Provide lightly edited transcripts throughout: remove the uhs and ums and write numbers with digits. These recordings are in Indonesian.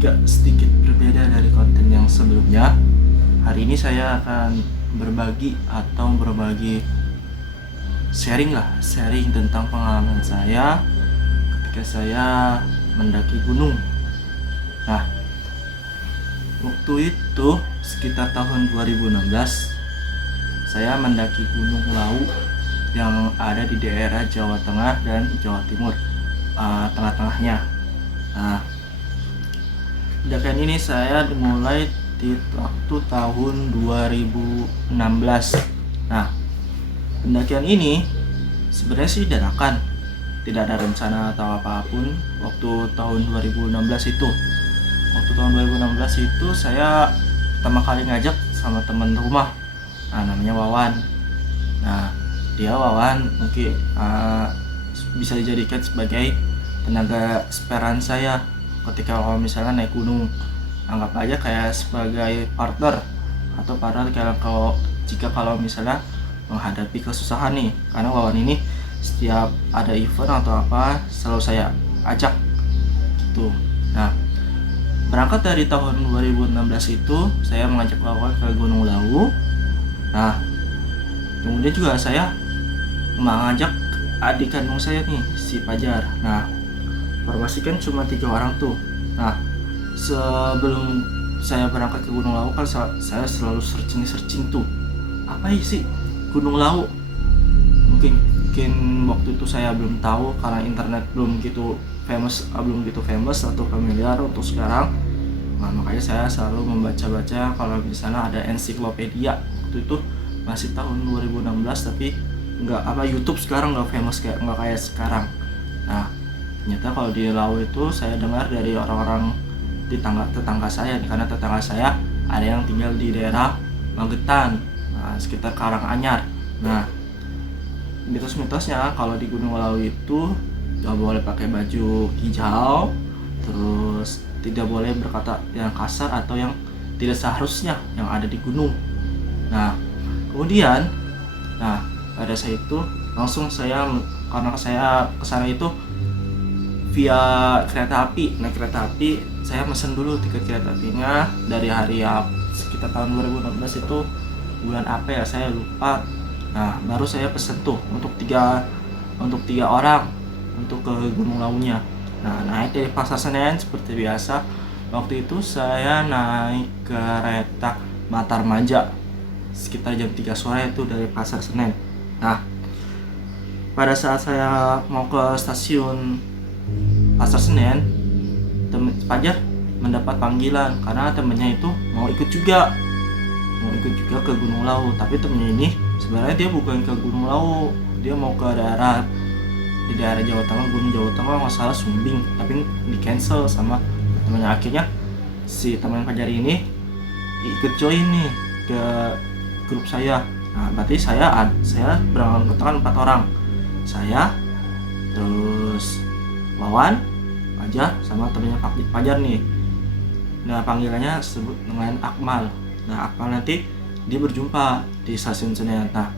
agak sedikit berbeda dari konten yang sebelumnya. Hari ini saya akan berbagi sharing tentang pengalaman saya ketika saya mendaki gunung. Nah, waktu itu sekitar tahun 2016 saya mendaki Gunung Lawu yang ada di daerah Jawa Tengah dan Jawa Timur, tengah-tengahnya. Nah, pendakian ini saya dimulai di waktu tahun 2016. Nah, pendakian ini sebenarnya sih dadakan, tidak ada rencana atau apapun. Waktu tahun 2016 itu saya pertama kali ngajak sama teman rumah, namanya Wawan. Nah, Wawan mungkin bisa dijadikan sebagai tenaga sparean saya ketika kalau misalnya naik gunung. Anggap aja kayak sebagai partner kalau misalnya menghadapi kesusahan nih, karena Wawan ini setiap ada event atau apa selalu saya ajak gitu. Nah, berangkat dari tahun 2016 itu saya mengajak Wawan ke Gunung Lawu. Nah, kemudian juga saya mengajak adik kandung saya nih, si Pajar. Nah, formasi kan cuma 3 orang tuh. Nah, sebelum saya berangkat ke Gunung Lawu kan saya selalu searching tuh, apa sih Gunung Lawu. Mungkin waktu itu saya belum tahu karena internet belum gitu famous atau familiar untuk sekarang. Nah, makanya saya selalu membaca kalau misalnya ada ensiklopedia. Waktu itu masih tahun 2016, tapi YouTube sekarang nggak kayak sekarang. Nah, ternyata kalau di Lawu itu saya dengar dari orang-orang di tetangga saya, karena tetangga saya ada yang tinggal di daerah Magetan, sekitar Karanganyar. Nah, mitos-mitosnya kalau di Gunung Lawu itu nggak boleh pakai baju hijau, terus tidak boleh berkata yang kasar atau yang tidak seharusnya yang ada di gunung. Nah, kemudian pada saat itu langsung karena saya kesana itu via kereta api. Naik kereta api, saya mesen dulu tiket kereta apinya dari hari sekitar tahun 2016 itu bulan apa ya, saya lupa. Nah, baru saya pesen tuh untuk tiga orang untuk ke Gunung Lawunya. Nah, naik dari Pasar Senen seperti biasa. Waktu itu saya naik kereta Matarmaja sekitar jam 3 sore itu dari Pasar Senen. Nah, pada saat saya mau ke stasiun Pasar Senen, Pajar mendapat panggilan karena temennya itu mau ikut juga ke Gunung Lawu. Tapi temennya ini sebenarnya dia bukan ke Gunung Lawu, dia mau ke di daerah Jawa Tengah, Gunung Jawa Tengah, nggak salah Sumbing, tapi di cancel sama temennya. Akhirnya si teman Pajar ini ikut join nih ke grup saya. Nah, berarti saya berangkat 4 orang. Saya, terus Wawan, Pajar, sama temennya Pajar nih. Nah, panggilannya sebut dengan Akmal. Nah, Akmal nanti dia berjumpa di stasiun Senen. Nah,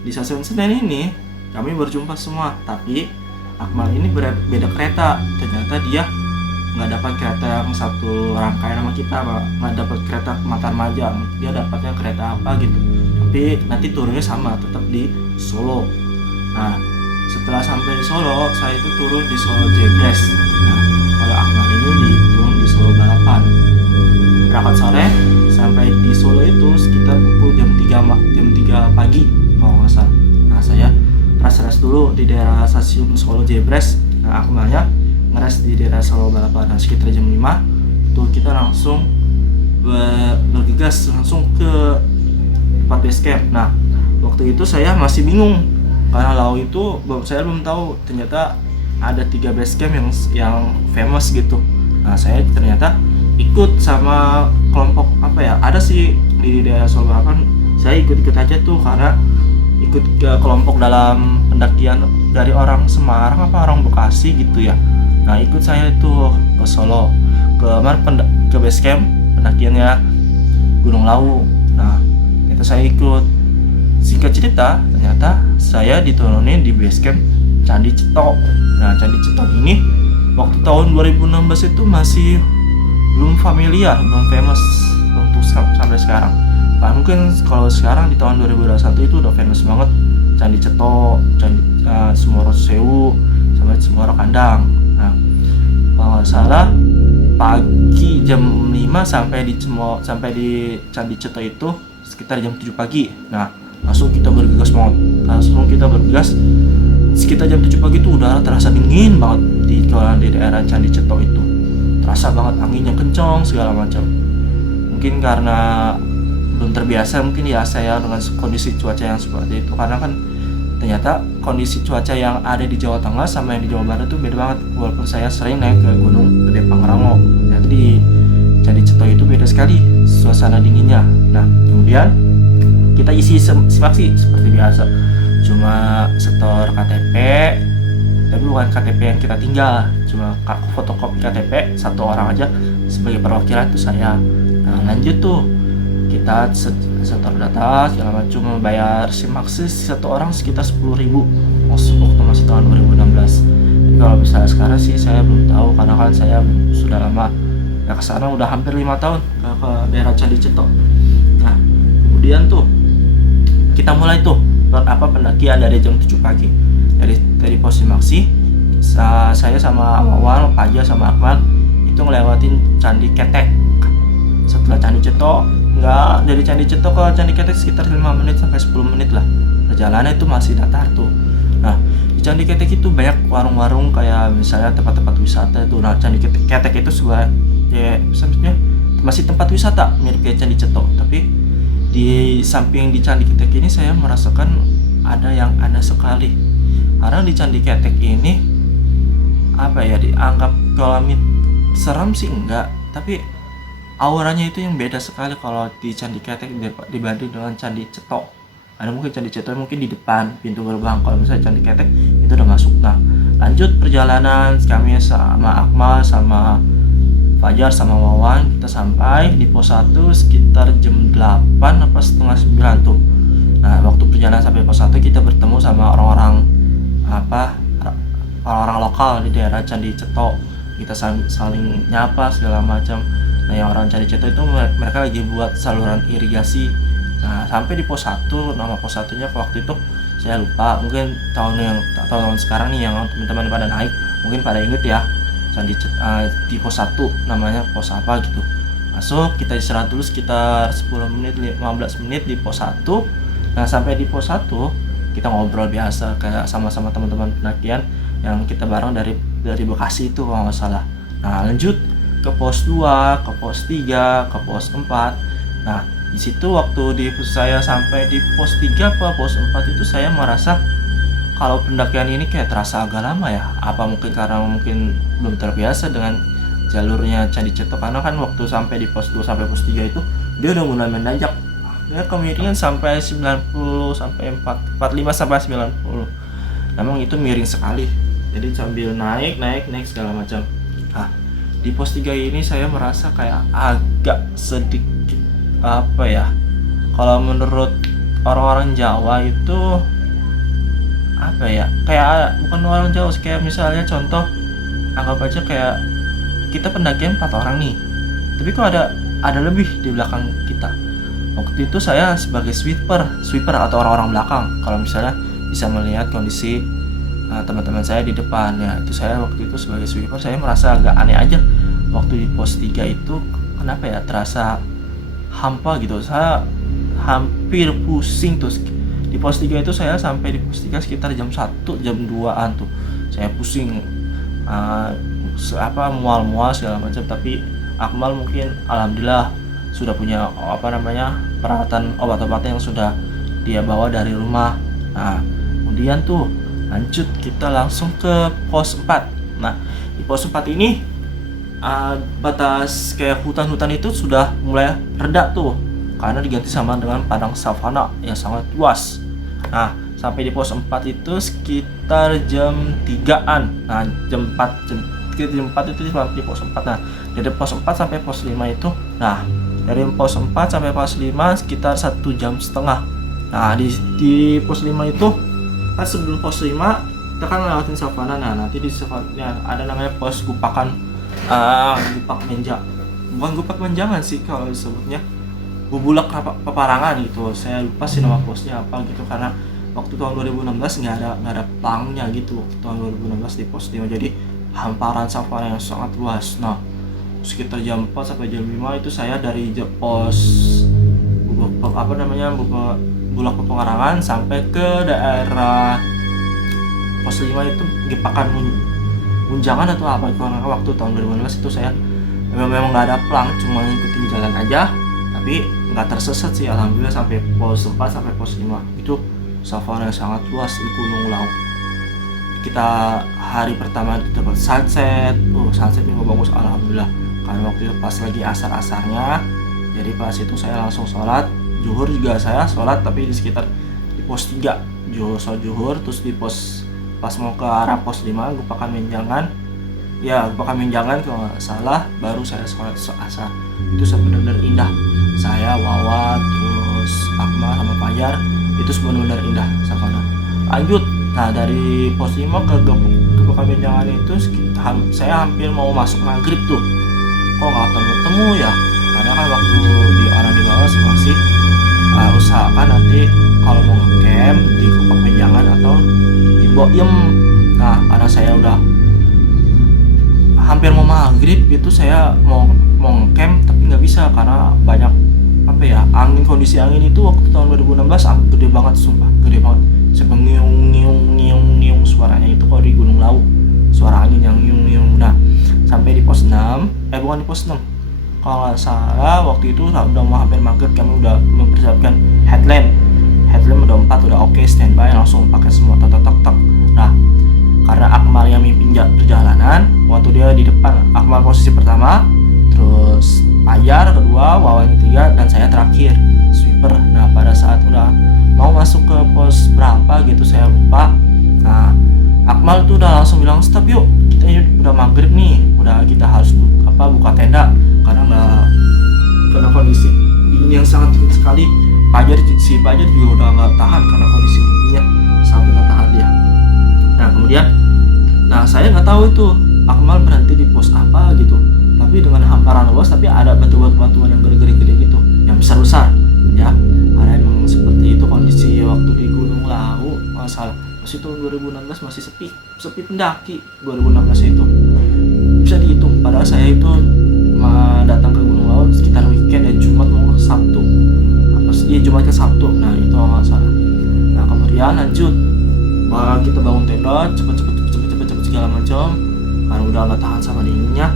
di stasiun Senen ini kami berjumpa semua, tapi Akmal ini beda kereta. Ternyata dia nggak dapat kereta yang satu rangkaian sama kita, nggak dapat kereta Matarmaja. Dia dapatnya kereta apa gitu, tapi nanti turunnya sama, tetap di Solo. Nah, setelah sampai di Solo, saya itu turun di Solo Jebres. Nah, kalau Akmal ini turun di Solo Balapan. Berangkat sore, sampai di Solo itu sekitar pukul jam 3 pagi kalau nggak salah. Nah, saya res dulu di daerah stasiun Solo Jebres. Nah, Akmalnya ngeres di daerah Solo Balapan. Nah, sekitar jam 5 tuh kita langsung bergegas langsung ke tempat base camp. Nah, waktu itu saya masih bingung karena Lawu itu saya belum tahu ternyata ada 3 base camp yang famous gitu. Nah, saya ternyata ikut sama kelompok ada sih di daerah Solo Balapan. Saya ikut aja tuh karena ikut ke kelompok dalam pendakian dari orang Semarang orang Bekasi gitu ya. Nah, ikut saya itu ke Solo ke base camp pendakiannya Gunung Lawu. Nah, itu saya ikut. Singkat cerita, ternyata saya diturunin di base camp Candi Cetok. Nah, Candi Cetok ini waktu tahun 2016 itu masih belum familiar, belum famous untuk sampai sekarang. Nah, mungkin kalau sekarang di tahun 2021 itu udah famous banget Candi Ceto, Candi Sumoro Sewu, sama Sumoro Kandang. Nah, kalau nggak salah pagi jam 5 sampai di Candi Ceto itu sekitar jam 7 pagi. Nah, langsung kita bergegas banget. Sekitar jam 7 pagi itu udara terasa dingin banget di daerah Candi Ceto itu. Terasa banget anginnya kencang segala macam. Mungkin karena belum terbiasa mungkin ya saya dengan kondisi cuaca yang seperti itu, karena kan ternyata kondisi cuaca yang ada di Jawa Tengah sama yang di Jawa Barat itu beda banget. Walaupun saya sering naik ke Gunung Gede Pangrango, ternyata di Candi Ceto itu beda sekali suasana dinginnya. Nah, kemudian kita isi simaksi seperti biasa, cuma setor KTP, tapi bukan KTP yang kita tinggal, cuma fotokopi KTP satu orang aja sebagai perwakilan itu saya. Nah, lanjut tuh kita setor data segala macam, membayar simaksi satu orang sekitar 10.000 waktu masih tahun 2016. Jadi kalau misalnya sekarang sih saya belum tahu, karena kan saya sudah lama ya kesana, udah hampir 5 tahun ke daerah Candi Ceto. Nah, kemudian tuh kita mulai tuh pendakian dari jam 7 pagi dari pos simaksi. Saya sama Wawan, Paja sama Akmal itu ngelewatin Candi Ketek. Setelah Candi Ceto, dari Candi Ceto ke Candi Ketek sekitar 5 menit sampai 10 menit lah. Perjalanan itu masih datar tuh. Nah, di Candi Ketek itu banyak warung-warung kayak misalnya tempat-tempat wisata itu. Nah, Candi Ketek itu sebuah sebenarnya masih tempat wisata mirip kayak Candi Ceto, tapi di samping di Candi Ketek ini saya merasakan ada yang aneh sekali. Karena di Candi Ketek ini dianggap kalau serem sih enggak, tapi auranya itu yang beda sekali kalau di Candi Ketek dibanding dengan Candi Ceto. Ada mungkin Candi Ceto mungkin di depan pintu gerbang, kalau misalnya Candi Ketek itu udah masuk. Nah, lanjut perjalanan kami sama Akmal sama Fajar sama Wawan, kita sampai di pos 1 sekitar jam 8 apa setengah 9 tuh. Nah, waktu perjalanan sampai pos 1 kita bertemu sama orang-orang lokal di daerah Candi Ceto. Kita saling nyapa segala macam. Nah, yang orang Candi Ceto itu mereka lagi buat saluran irigasi. Nah, sampai di pos 1, nama pos 1-nya waktu itu saya lupa. Mungkin tahun sekarang nih yang teman-teman pada naik mungkin pada inget ya. Candi di pos 1 namanya pos apa gitu. Masuk, kita istirahat dulu sekitar 10 menit 15 menit di pos 1. Nah, sampai di pos 1 kita ngobrol biasa kayak sama-sama teman-teman pendakian yang kita bareng dari Bekasi itu kalau nggak salah. Nah, lanjut ke pos 2, ke pos 3, ke pos 4. Nah, di situ waktu saya sampai di pos 3 ke pos 4 itu saya merasa kalau pendakian ini kayak terasa agak lama ya. Apa mungkin karena belum terbiasa dengan jalurnya Candi Ceto, karena kan waktu sampai di pos 2 sampai pos 3 itu dia udah mulai menanjak. Dia kemiringan sampai 90 sampai 45 sampai 90. Memang itu miring sekali. Jadi sambil naik segala macam. Nah, di pos 3 ini saya merasa kayak agak sedikit kalau menurut orang-orang Jawa itu kayak bukan orang Jawa, kayak misalnya contoh anggap aja kayak kita pendakian 4 orang nih, tapi kok ada lebih di belakang kita. Waktu itu saya sebagai sweeper atau orang-orang belakang, kalau misalnya bisa melihat kondisi teman-teman saya di depan ya, itu saya waktu itu sebagai sweeper saya merasa agak aneh aja waktu di pos 3 itu. Kenapa ya terasa hampa gitu, saya hampir pusing tuh. Di pos 3 itu saya sampai di pos 3 sekitar jam 1 jam 2an tuh saya pusing, mual-mual segala macam. Tapi Akmal mungkin alhamdulillah sudah punya peralatan obat-obatan yang sudah dia bawa dari rumah. Nah, kemudian tuh lanjut kita langsung ke pos 4. Nah, di pos 4 ini batas kayak hutan-hutan itu sudah mulai reda tuh, karena diganti sama dengan padang savana yang sangat luas. Nah, sampai di pos 4 itu sekitar jam 3an. Nah, jam 4 itu di pos 4. Nah, dari pos 4 sampai pos 5 itu, nah dari pos 4 sampai pos 5 sekitar 1,5 jam. Nah, di pos 5 itu kan sebelum pos 5 kita kan lewatin savana. Nah, nanti di savana ada namanya pos Gupak Menja. bukan Gupak Menjangan sih kalau disebutnya, Bubulak Peparangan gitu. Saya lupa sih nama posnya apa gitu, karena waktu tahun 2016 nggak ada pelangnya gitu waktu tahun 2016 di pos 5. Jadi hamparan savana yang sangat luas. Nah, sekitar jam 4 sampai jam 5 itu saya dari pos Bulak Peparangan sampai ke daerah pos 5 itu Gipakan Munjangan atau apa, karena waktu tahun 2016 itu saya memang nggak ada pelang, cuma ngikutin jalan aja, tapi nggak tersesat sih alhamdulillah sampai pos 4 sampai pos 5. Itu savana yang sangat luas di Gunung Lawu. Kita hari pertama itu dapat sunset. Sunset juga bagus alhamdulillah, karena waktu itu pas lagi asar-asarnya. Jadi pas itu saya langsung sholat zuhur, juga saya sholat tapi di sekitar di pos 3 sholat zuhur, terus di pos pas mau ke arah pos 5 Gupakan Menjangan kalau nggak salah, baru saya sholat asar. Itu benar-benar indah. Saya, Wawan, terus Akmal sama Fajar, itu benar-benar indah savana. Lanjut, nah dari pos 5 ke Gupakan Menjangan itu saya hampir mau masuk maghrib tuh, kok nggak temu ya, karena kan waktu orang di bawah masih usahakan nanti kalau mau ngecamp di Gupakan Menjangan atau di Boyem. Nah, karena saya udah hampir mau maghrib itu, saya mau ngecamp tapi nggak bisa karena banyak kondisi angin itu waktu tahun 2016 gede banget, sumpah gede banget, sampai ngiung suaranya itu kalau di Gunung Lawu, suara angin yang ngiung. Nah, sampai di pos 6 bukan di pos 6 kalau nggak salah, waktu itu udah mau hampir maghrib, kami udah mempersiapkan headlamp udah 4, udah oke, standby, langsung pakai semua tok. Nah, karena Akmal yang mimpin perjalanan, waktu dia di depan, Akmal posisi pertama, terus Fajar kedua, Wawan ketiga, dan saya terakhir sweeper. Nah, pada saat udah mau masuk ke pos berapa gitu saya lupa. Nah, Akmal tuh udah langsung bilang stop yuk, kita udah maghrib nih, udah kita harus buka tenda karena kondisi dingin yang sangat dingin sekali. Fajar juga udah nggak tahan karena kondisi dinginnya sampai nggak tahan dia. Nah, kemudian saya nggak tahu itu Akmal berhenti di pos apa gitu, tapi dengan hamparan luas, tapi ada batuan yang gede gitu, yang besar ya. Karena emang seperti itu kondisi waktu di Gunung Lawu, masalah masih tahun 2016 masih sepi pendaki 2016 itu bisa dihitung. Padahal saya itu datang ke Gunung Lawu sekitar weekend ya, Jumat mau ke Sabtu, Jumat ke Sabtu. Nah, itu nggak salah. Nah, kemudian lanjut, kita bangun tenda cepet segala macam, karena udah nggak tahan sama dinginnya.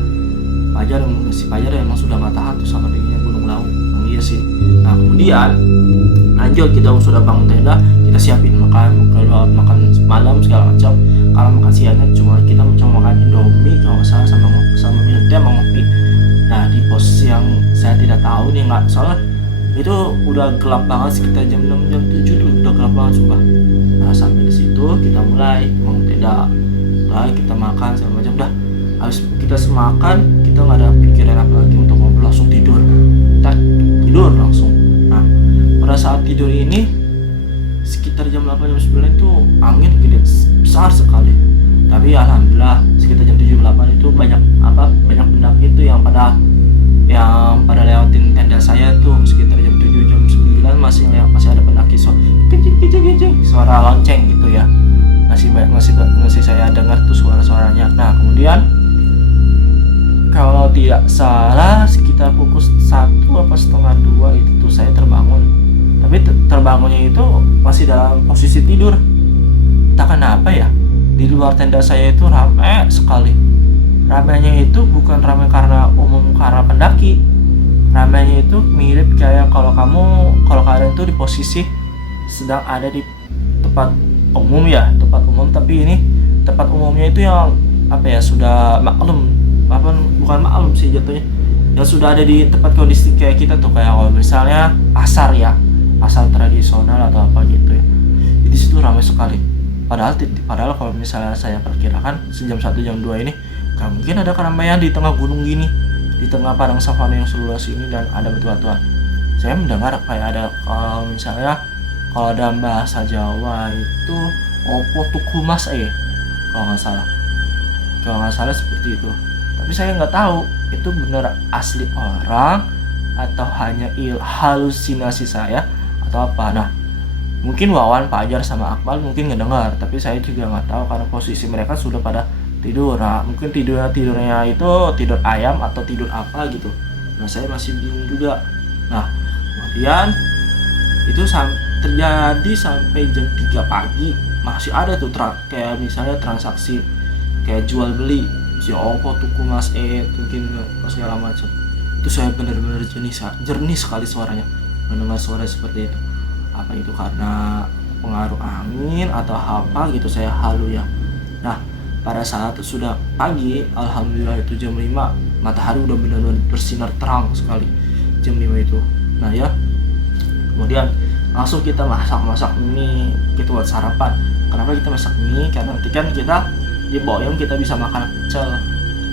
Fajar emang sudah nggak tahan tuh sama dinginnya Gunung Lawu. Iya sih. Nah, kemudian lanjut, kita sudah bangun tenda, kita siapin makan malam segala macam. Kalau makan siangnya kita cuma makan Indomie kalau nggak salah, sama minum teh sama ngopi. Nah, di pos yang saya tidak tahu nih, nggak, soalnya itu udah gelap banget, sekitar jam 6 jam 7 tuh udah gelap banget sumpah. Nah, sampai di situ kita mulai bangun tenda, kita makan segala macam. Udah habis kita semakan, kita nggak ada pikiran apa lagi untuk ngobrol, langsung tidur. Kita tidur langsung. Nah, pada saat tidur ini sekitar jam 8 jam 9 itu angin gede besar sekali. Tapi alhamdulillah sekitar jam 7 8 itu banyak pendaki itu yang pada lewatin tenda saya tuh. Sekitar jam 7 jam 9 masih ada pendaki suara lonceng gitu ya. Masih saya dengar tuh suaranya. Nah, kemudian kalau tidak salah sekitar pukul 1 apa setengah 2 itu tuh saya terbangun. Tapi terbangunnya itu masih dalam posisi tidur. Entah kenapa ya, di luar tenda saya itu ramai sekali. Ramainya itu bukan ramai karena pendaki. Ramainya itu mirip kayak kalau kalian itu di posisi sedang ada di tempat umum, tapi ini tempat umumnya itu yang sudah maklum, bukan maklum sih jatuhnya, yang sudah ada di tempat kondisi kayak kita tuh, kayak kalau misalnya pasar tradisional atau apa gitu ya. Di situ ramai sekali. Padahal kalau misalnya saya perkirakan jam 1 jam 2 ini gak mungkin ada keramaian di tengah gunung gini, di tengah padang savana yang seluas ini dan ada batu-batuan. Saya mendengar kayak ada, kalau dalam bahasa Jawa itu opo tuku mas kalau nggak salah seperti itu. Tapi saya nggak tahu itu benar asli orang atau hanya halusinasi saya atau apa. Nah, mungkin Wawan, Fajar sama Akmal mungkin ngedengar, tapi saya juga nggak tahu karena posisi mereka sudah pada tidur. Nah, mungkin tidurnya itu tidur ayam atau tidur apa gitu. Nah, saya masih bingung juga. Nah, kemudian itu terjadi sampai jam 3 pagi. Masih ada tuh kayak misalnya transaksi kayak jual beli, si Oppo tuku mas mungkin segala macam. Itu saya benar-benar jernih sekali suaranya mendengar suara seperti itu. Apa itu karena pengaruh angin atau apa gitu, saya halu ya. Nah, pada saat sudah pagi, alhamdulillah itu jam 5, matahari udah benar-benar bersinar terang sekali jam 5 itu. Nah ya, kemudian langsung kita masak mie, kita buat sarapan. Kenapa kita masak mie? Karena nanti kan kita di Boyem kita bisa makan pecel.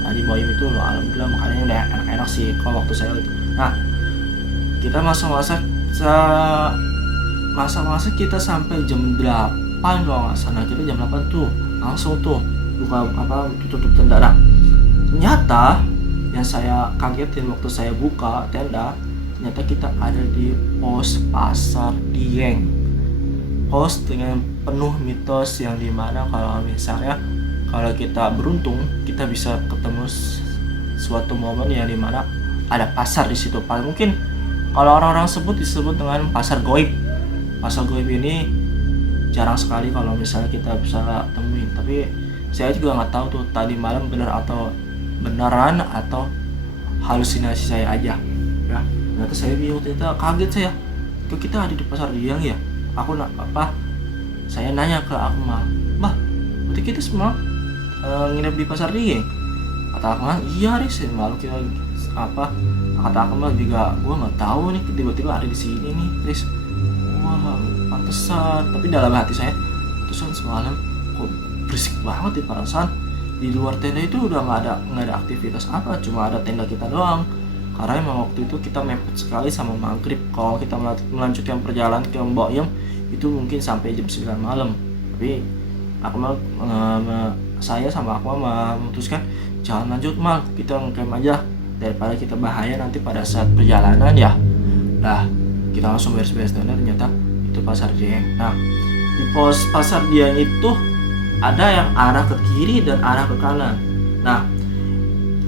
Nah, di Boyem itu alhamdulillah makanannya udah enak-enak sih kalau waktu saya itu. Nah, kita masak kita sampai jam 8 kalau nggak salah. Kita jam 8 tuh langsung tuh buka tutup tenda. Nah, ternyata yang saya kagetin waktu saya buka tenda, ternyata kita ada di pos Pasar Dieng. Pos dengan penuh mitos yang dimana kalau misalnya kalau kita beruntung kita bisa ketemu suatu momen yang dimana ada pasar di situ. Mungkin kalau orang-orang disebut dengan pasar goib. Pasar goib ini jarang sekali kalau misalnya kita bisa temuin. Tapi saya juga nggak tahu tuh tadi malam beneran atau halusinasi saya aja. Ya, ternyata saya bingung, ternyata kaget saya. Kok kita ada di Pasar Dieng ya? Saya nanya ke Akmal, "Bah, berarti kita semua nginep di Pasar Dieng?" Kata Akmal, "Iya, Riz, malu kita kata Akmal juga, gua nggak tahu nih tiba-tiba ada di sini nih, Riz." Wah, pantesan. Tapi dalam hati saya, pantesan semalam kok berisik banget di perasaan. Di luar tenda itu udah nggak ada aktivitas apa, cuma ada tenda kita doang. Karena emang waktu itu kita mepet sekali sama maghrib. Kalau kita melanjutkan perjalanan ke Boyem itu mungkin sampai jam 9 malam. Tapi saya sama Akmal memutuskan jangan lanjut Mal, kita ngecamp aja daripada kita bahaya nanti pada saat perjalanan ya. Nah, kita langsung beres-beres tenda, ternyata itu Pasar Dieng. Nah, di pos Pasar Dieng itu ada yang arah ke kiri dan arah ke kanan. Nah,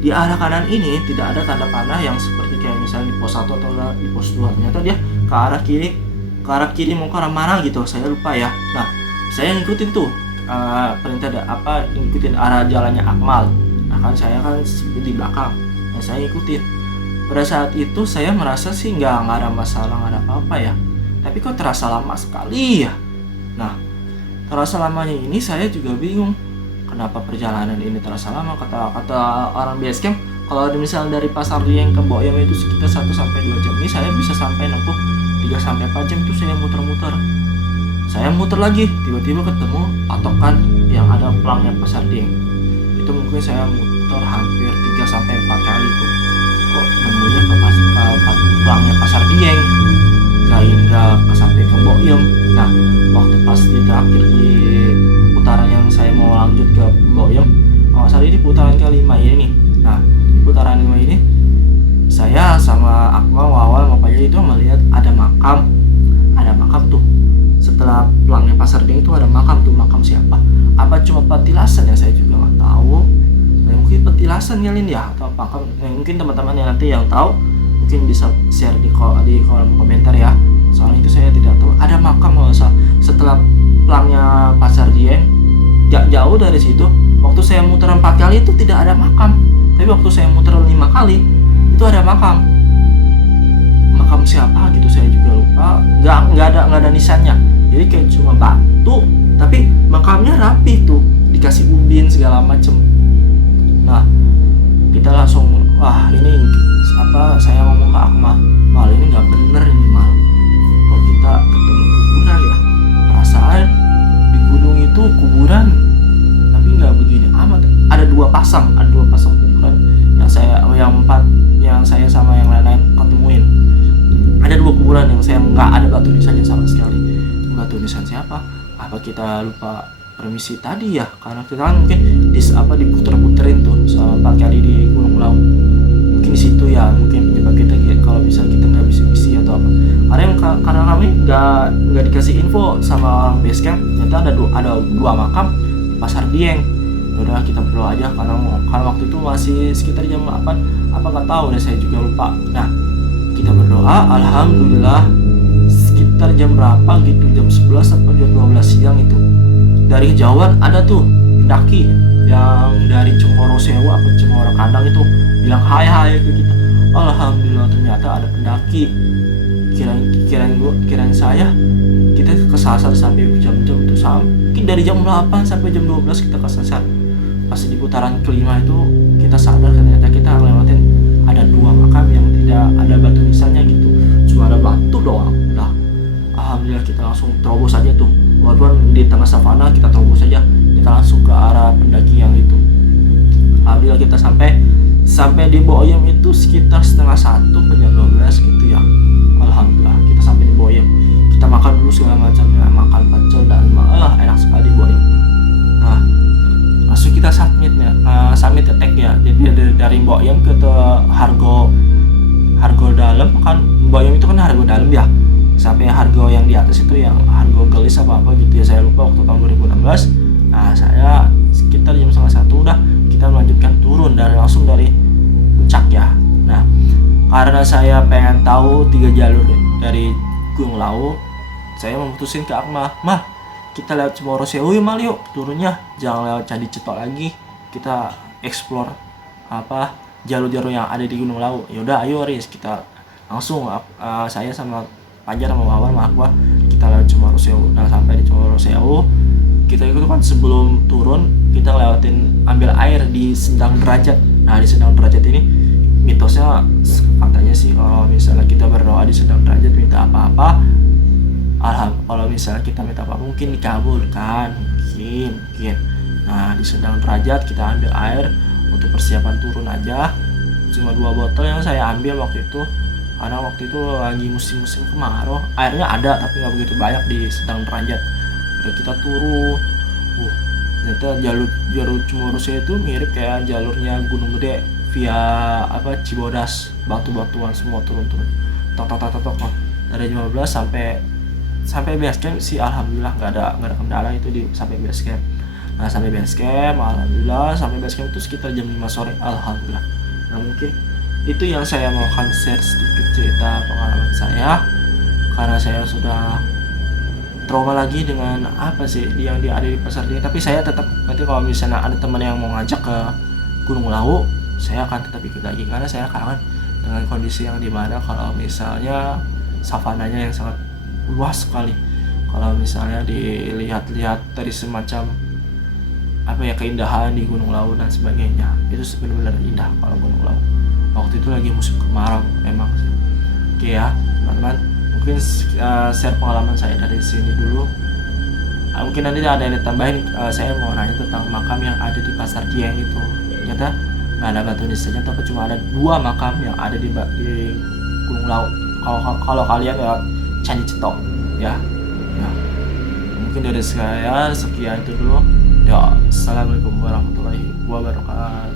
di arah kanan ini tidak ada tanda panah yang seperti kayak misalnya di pos 1 atau di pos 2. Ternyata dia ke arah kiri mau ke arah mana gitu, saya lupa ya. Nah, saya ngikutin tuh perintah ngikutin arah jalannya Akmal. Nah, kan saya kan di belakang. Nah, saya ngikutin. Pada saat itu saya merasa sih nggak ada masalah, nggak ada apa-apa ya. Tapi kok terasa lama sekali ya. Nah, terasa lamanya ini saya juga bingung. Kenapa perjalanan ini terasa lama? Kata orang basecamp, kalau misalnya dari Pasar Dieng ke Boyem itu sekitar 1-2 jam. Ini saya bisa sampai nempuh 3-4 jam tuh saya muter-muter. Saya muter lagi, tiba-tiba ketemu patokan yang ada pelangnya Pasar Dieng. Itu mungkin saya muter hampir 3-4 kali tuh. Kok nemunya ke pelangnya Pasar Dieng, nggak sampai ke Boyem. Nah, waktu pas di terakhir di putaran yang saya mau lanjut ke Boyem, saat ini putaran ke-5 ini. Nah, di putaran 5 ini saya sama Akmal, Wawan, Fajar itu melihat ada makam tuh. Setelah pelangnya Pasar Dieng itu ada makam tuh. Makam siapa? Apa cuma petilasan ya, saya juga nggak tahu. Nah, mungkin petilasan kalian ya atau apa? Mungkin teman-teman yang nanti yang tahu mungkin bisa share di kolom komentar ya. Soalnya itu saya tidak tahu. Ada makam setelah pelangnya Pasar Dieng, jauh dari situ. Waktu saya muter 4 kali itu tidak ada makam. Tapi waktu saya muter 5 kali itu ada makam. Makam siapa gitu saya juga lupa. Nggak ada nisannya. Jadi kayak cuma batu, tapi makamnya rapi tuh, dikasih ubin segala macem. Nah, kita langsung ini saya ngomong ke Akmal, "Mal, ini nggak bener ini Mal. Kok kita ketemu kuburan ya? Perasaan di gunung itu kuburan, tapi nggak begini amat." Ada dua pasang kuburan yang saya sama yang lain-lain ketemuin. Ada 2 kuburan yang saya nggak ada batu nisannya sama sekali. Batu nisan siapa? Apa kita lupa permisi tadi ya? Karena kita kan mungkin diputer-puterin tuh selama 4 kali di berdoa sama orang base camp, ternyata ada dua makam Pasar Dieng. Udah kita berdoa aja karena waktu itu masih sekitar jam 8 apa nggak tahu deh, saya juga lupa. Nah, kita berdoa, alhamdulillah sekitar jam berapa gitu, jam 11 atau jam 12 siang itu dari kejauhan ada tuh pendaki yang dari Cemoro Sewu apa Cemoro Kandang itu bilang hai hai ke kita. Alhamdulillah ternyata ada pendaki. Kirain saya kita kesasar sampai jam-jam itu, mungkin dari jam 8 sampai jam 12 kita kesasar. Pas di putaran kelima itu kita sadar ternyata kita ngelewatin ada dua makam yang tidak ada batu nisannya gitu, cuma ada batu doang. Nah, alhamdulillah kita langsung terobos aja tuh, walaupun di tengah savana kita terobos aja, kita langsung ke arah pendaki yang itu. Alhamdulillah kita sampai di Boyem itu sekitar setengah 1 ke jam 12 gitu ya. Alhamdulillah kita sampai di Boyem, kita makan dulu segala macamnya, makan pecel dan enak sekali di Boyem. Nah, langsung kita submit attack ya. Jadi dari Boyem ke Hargo dalam kan, Boyem itu kan Hargo dalam ya, sampai Hargo yang di atas itu yang Hargo Gelis apa gitu ya, saya lupa waktu tahun 2016. Nah, saya sekitar jam setengah 1 udah kita melanjutkan turun langsung dari puncak ya. Nah, karena saya pengen tahu 3 jalur dari Gunung Lawu, saya memutusin ke Akmal, Mal, kita lewat Cemoro Sewu yuk turunnya, jangan lewat Candi Cetok lagi, kita explore jalur-jalur yang ada di Gunung Lawu. Yaudah ayo Riz, kita langsung saya sama Pajar sama Wawan sama Akbar kita lewat Cemoro Sewu. Nah, sampai di Cemoro Sewu kita itu kan sebelum turun kita ngelewatin ambil air di Sendang Derajat. Nah, di Sendang Derajat ini mitosnya katanya sih kalau misalnya kita berdoa di Sendang Derajat minta apa-apa, kalau misalnya kita minta apa mungkin dikabulkan, mungkin. Nah, di Sendang Derajat kita ambil air untuk persiapan turun aja, cuma 2 botol yang saya ambil waktu itu karena waktu itu lagi musim kemarau, airnya ada tapi nggak begitu banyak di Sendang Derajat. Udah kita turun, ternyata jalur Cemoro Sewu itu mirip kayak jalurnya Gunung Gede via Cibodas, batu-batuan semua turun tok dari 15 sampai base camp sih alhamdulillah nggak ada kendala itu sampai base camp. Nah, sampai base camp alhamdulillah, sampai base camp itu sekitar jam 5 sore alhamdulillah. Nah, mungkin itu yang saya mau share sedikit cerita pengalaman saya, karena saya sudah trauma lagi dengan yang ada di Pasar Dieng. Tapi saya tetap nanti kalau misalnya ada teman yang mau ngajak ke Gunung Lawu, saya akan tetap ikut lagi karena saya kangen dengan kondisi yang dimana kalau misalnya savananya yang sangat luas sekali. Kalau misalnya dilihat-lihat dari semacam keindahan di Gunung Lawu dan sebagainya, itu benar-benar indah kalau Gunung Lawu. Waktu itu lagi musim kemarau memang sih. Oke ya teman-teman, mungkin share pengalaman saya dari sini dulu. Mungkin nanti ada yang ditambahin, saya mau nanya tentang makam yang ada di Pasar Dieng itu. Ternyata nggak ada batu nisannya, tapi cuma ada 2 makam yang ada di Gunung Lawu. Kalau kalian lewat Candi Cetok ya. Mungkin dari saya sekian itu dulu ya. Assalamualaikum warahmatullahi wabarakatuh.